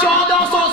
1400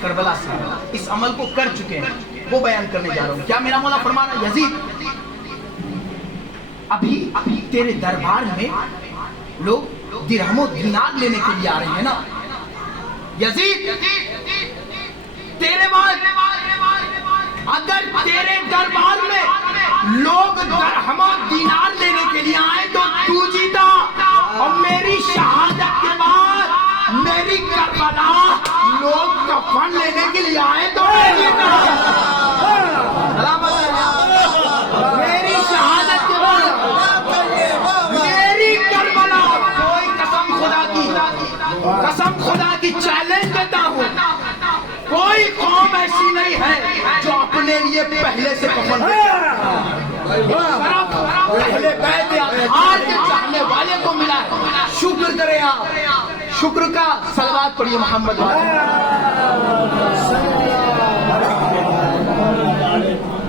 کربلا سے، اس عمل کو کر چکے ہیں، وہ بیان کرنے جا رہا ہوں. کیا میرا مولا فرما رہا ہے یزید ابھی تیرے دربار میں لوگ درہم و دینار لینے کے لیے آ رہے ہیں نا. یزید تیرے بعد اگر تیرے دربار میں لوگ درہم و دینار لینے کے لیے آئے تو جیتا، اور میری شہادت کے بعد میری کربلا لوگ کفن لینے کے لیے آئے تو میں جیتا. میری شہادت کے بعد میری کربلا، کوئی قسم خدا کی چیلنج دیتا ہوں، کوئی قوم ایسی نہیں ہے جو اپنے لیے پہلے سے کفن پہلے بیت اطہار کے چاہنے والے کو ملا ہے. شکر کرے آپ، شکر کا صلوات پڑھیے محمد.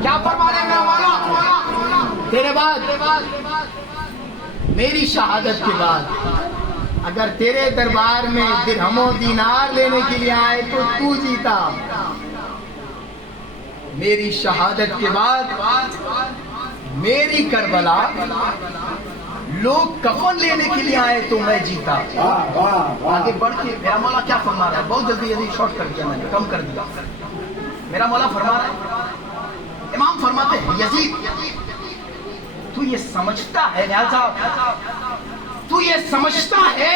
کیا فرما رہے ہیں میرا مولا؟ تیرے بعد میری شہادت کے بعد اگر تیرے دربار میں درہم و دینار لینے کے لیے آئے تو جیتا. میری شہادت کے بعد میری کربلا لوگ کفن لینے کے لیے آئے تو میں جیتا. آگے بڑھ کے میرا مولا کیا فرما رہا ہے؟ بہت جلدی شارٹ کر دیا میں نے، کم کر دیا. میرا مولا فرما رہا ہے، امام فرماتے ہیں یزید تو یہ سمجھتا ہے، لہذا تو یہ سمجھتا ہے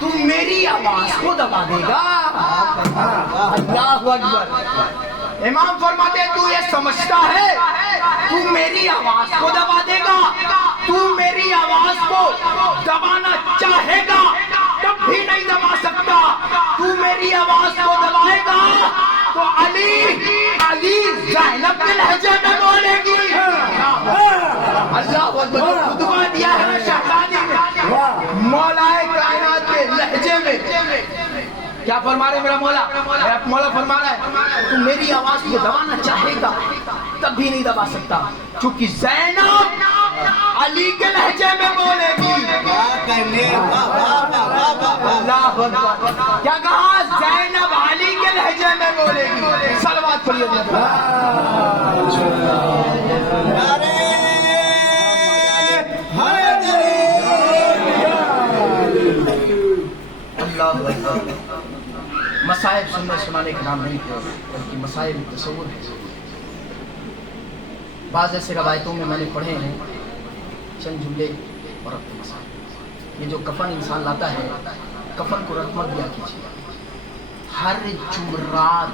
تو میری آواز کو دبا دے گا. اللہ اکبر. امام فرماتے ہیں تو یہ سمجھتا ہے تو میری آواز کو دبا دے گا، تو میری آواز کو دبانا چاہے گا تب بھی نہیں دبا سکتا. تو میری آواز کو دبائے گا تو علی زینب کے لہجے میں بولے گی. اللہ اکبر. خطبہ دیا ہے شہزادی نے مولائے کائنات کے لہجے میں. کیا فرما رہے میرا مولا؟ مولا فرما رہا ہے تو میری آواز کو دبانا چاہے گا تب بھی نہیں دبا سکتا، چونکہ زینب علی کے لہجے میں بولے گی. اللہ اکبر. کیا کہا؟ زینب علی کے لہجے میں بولے گی. صلوات پڑھیے. مسائب سننے سنانے کا نام نہیں ہے بلکہ مسائب تصور ہے. بعض ایسے روایتوں میں نے پڑھے ہیں چند جملے اور اپنے مسائب. یہ جو کفن انسان لاتا ہے، کفن کو رقم دیا کیجیے. ہر جمعرات،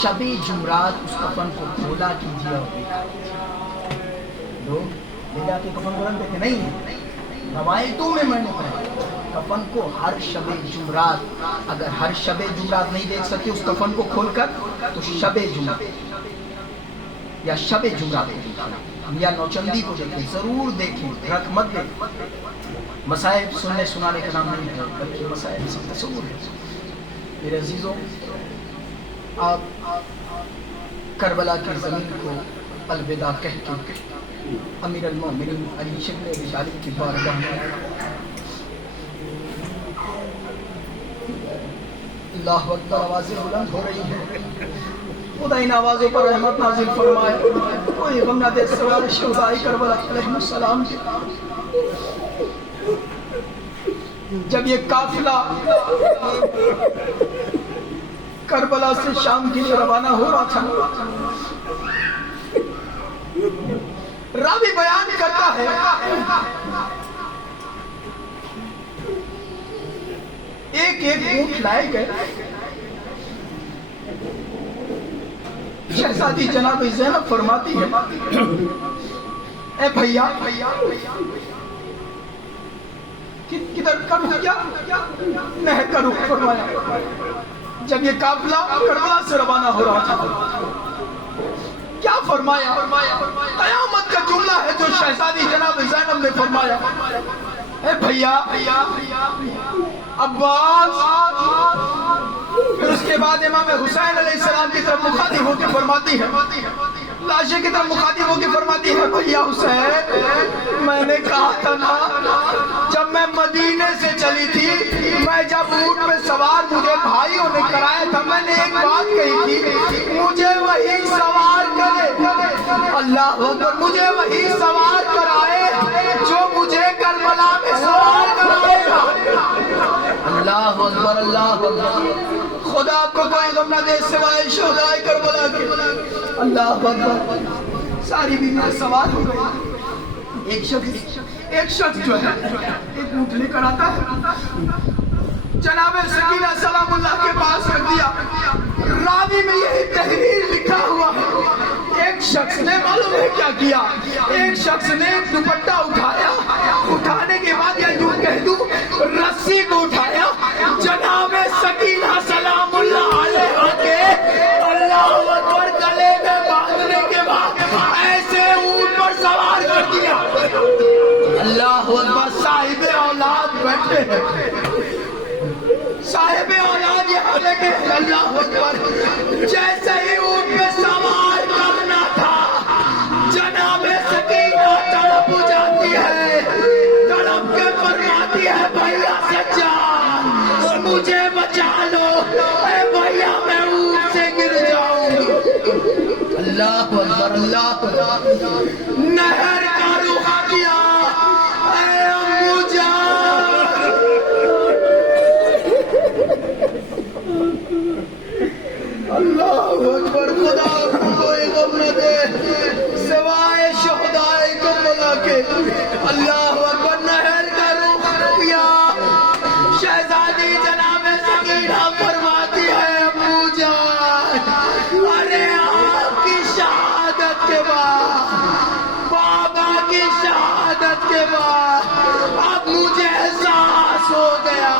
شب جمعرات اس کفن کو کھولا کیجیے اور دیکھا کیجیے. لوگ لے جا کے کفن کو رکھ دیتے نہیں ہیں. روایتوں میں نے پڑھا کفن کو ہر شب جمعرات، اگر ہر شب جمعرات نہیں دیکھ سکتے اس کفن کو کھول کر تو شب جمعہ یا شب جمعرات کو دیکھیں یا نوچندی کو دیکھیں، ضرور دیکھیں، رکھ مت دیکھیں. مسائب سننے سنانے کا نام نہیں ہے بلکہ مسائب سب تصور ہے. میرے عزیزوں، آپ کربلا کی زمین کو الوداع کہہ کے امیر المومنین علی شبل ابی طالب کی بارگاہ میں اللہ اکبر. آوازیں بلند ہو رہی ہیں. خدا ان آوازوں پر رحمت نازل فرمائے. کوئی غم نہ دے سوائے شہدائے کربلا علیہ السلام کے. جب یہ قافلہ کربلا سے شام کے لیے روانہ ہو رہا تھا، راوی بیان کرتا ہے ایک اونٹ لائے گئے. شہزادی جناب زینب فرماتی ہے اے بھیا کدھر کا رخ کیا؟ نہر کا رخ فرمایا. جب یہ قافلہ کربلا سے روانہ ہو رہا تھا کیا فرمایا؟ قیامت کا جملہ ہے جو شہزادی جناب زینب نے فرمایا اے بھیا عباس. پھر اس کے بعد امام حسین علیہ السلام کی طرف مخاطب ہو کے فرماتی ہے، لاشے کی طرف مخاطب ہو کے فرماتی ہے بھیا حسین میں نے کہا تھا نا جب میں مدینے سے چلی تھی میں جب اونٹ پہ سوار مجھے بھائیوں نے کرایا تھا، میں نے ایک بات کہی تھی، مجھے وہی سوار کرے، اللہ اکبر، مجھے وہی سوار کرائے جو مجھے کربلا میں سوار کرائے گا۔ اللہ اکبر، اللہ اکبر، خدا کو کوئی غم نہ دے سوائے شہدائے کربلا کے۔ اللہ اکبر، ساری بیویاں سوار ہو گئی۔ ایک شخص جو ہے ایک اونٹ لے کر آتا ہے، جناب سکینہ سلام اللہ کے پاس رکھ دیا۔ راوی میں یہی تحریر لکھا ہوا ہے، ایک شخص نے معلوم ہے کیا کیا، ایک شخص نے دوپٹہ اٹھایا، اٹھانے کے بعد یا یوں کہہ دوں رسی کو اٹھایا، جناب سکینہ سلام اللہ علیہ کے اللہ اکبر گلے میں باندھنے کے بعد ایسے اونٹ پر سوار کر دیا۔ اللہ اکبر، صاحب اولاد بیٹھے ہیں، صاحب اولاد یہاں لگے، اللہ اکبر، جیسے ہی اونٹ پہ سوار کرنا تھا، جناب سکینہ تڑپ جاتی ہے، تڑپ کے فرماتی ہے بھیا سجاد مجھے بچا لو، اے بھیا میں اونٹ سے گر جاؤں گی۔ اللہ اکبر، اللہ اکبر، نہر کا رخ کیا، اے امو جان، اللہ اکبر، خدا کو کوئی غم نہ دے سوائے شہدائے کربلا کے۔ اللہ اکبر، نہر کا رخ کیا، شہزادی جناب سکینہ فرماتی ہے ابو جان، ارے آپ کی شہادت کے بعد، بابا کی شہادت کے بعد اب مجھے احساس ہو گیا